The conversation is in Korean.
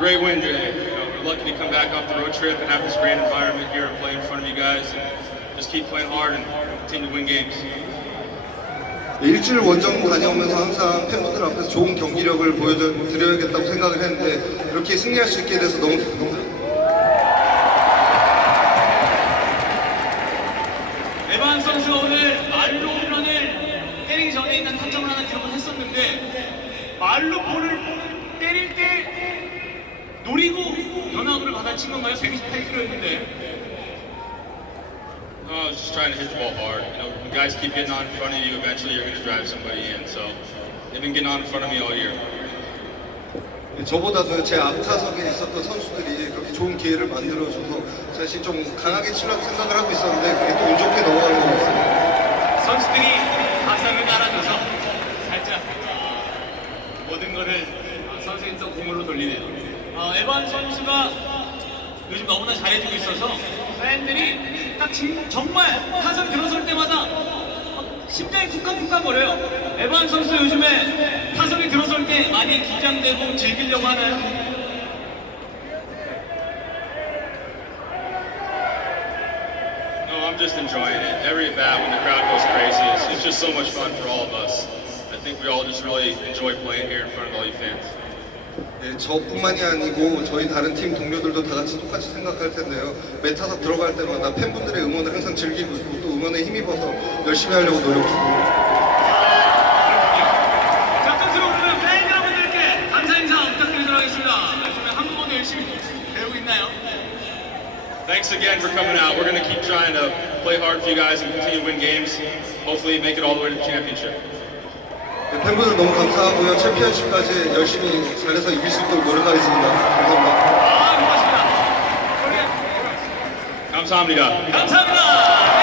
great win today. You know, we're lucky to come back off the road trip and have this great environment here and play in front of you guys and just keep playing hard and continue to win games. 네, 일주일 원정 다녀오면서 항상 팬분들 앞에서 좋은 경기력을 보여드려야겠다고 생각을 했는데 이렇게 승리할 수 있게 돼서 너무 너무 에반 선수가 오늘 말로 홈런을 때리기 전에 일단 타점을 하나 기록을 했었는데 말로 볼을 때릴 때 노리고 변화구를 받아친 건가요? 128km였는데 I was just trying to hit the ball hard. You know, when guys keep getting on in front of you, eventually you're going to drive somebody in. So they've been getting on in front of me all year. 저보다도 제 앞타석에 있었던 선수들이 그렇게 좋은 기회를 만들어줘서 사실 좀 강하게 치려고 생각을 하고 있었는데 그게 또 운 좋게 넘어간 것 같습니다. 선수들이 가상을 깔아줘서 살짝 어, 모든 거를 어, 선수의 또 공으로 돌리네요. 어, 에반 선수가 요즘 너무나 잘해주고 있어서 팬들이 딱 진- 정말 타선 들어설 때마다 막 심장이 쿵쾅쿵쾅 거려요. 에반 선수 요즘에 타선이 들어설 때 많이 긴장되고 즐기려고 하나요? No, I'm just enjoying it. Every at bat when the crowd goes crazy, it's, it's just so much fun for all of us. I think we all just really enjoy playing here in front of all you fans. 네, 저뿐만이 아니고 저희 다른 팀 동료들도 다 같이 똑같이 생각할 텐데요. 메타석 들어갈 때마다 팬분들의 응원을 항상 즐기고 있고 또 응원에 힘입어서 열심히 하려고 노력 중입니다. 자, 끝으로 오늘 팬 여러분들께 감사 인사 부탁드리도록 하겠습니다. 요즘에 한국어도 열심히 배우고 있나요? Thanks again for coming out. We're going to keep trying to play hard for you guys and continue to win games. Hopefully make it all the way to the championship. 네, 팬분들 너무 감사하고요. 챔피언십까지 열심히 잘해서 이길 수 있도록 노력하겠습니다. 감사합니다. 아, 고맙습니다. 감사합니다. 감사합니다.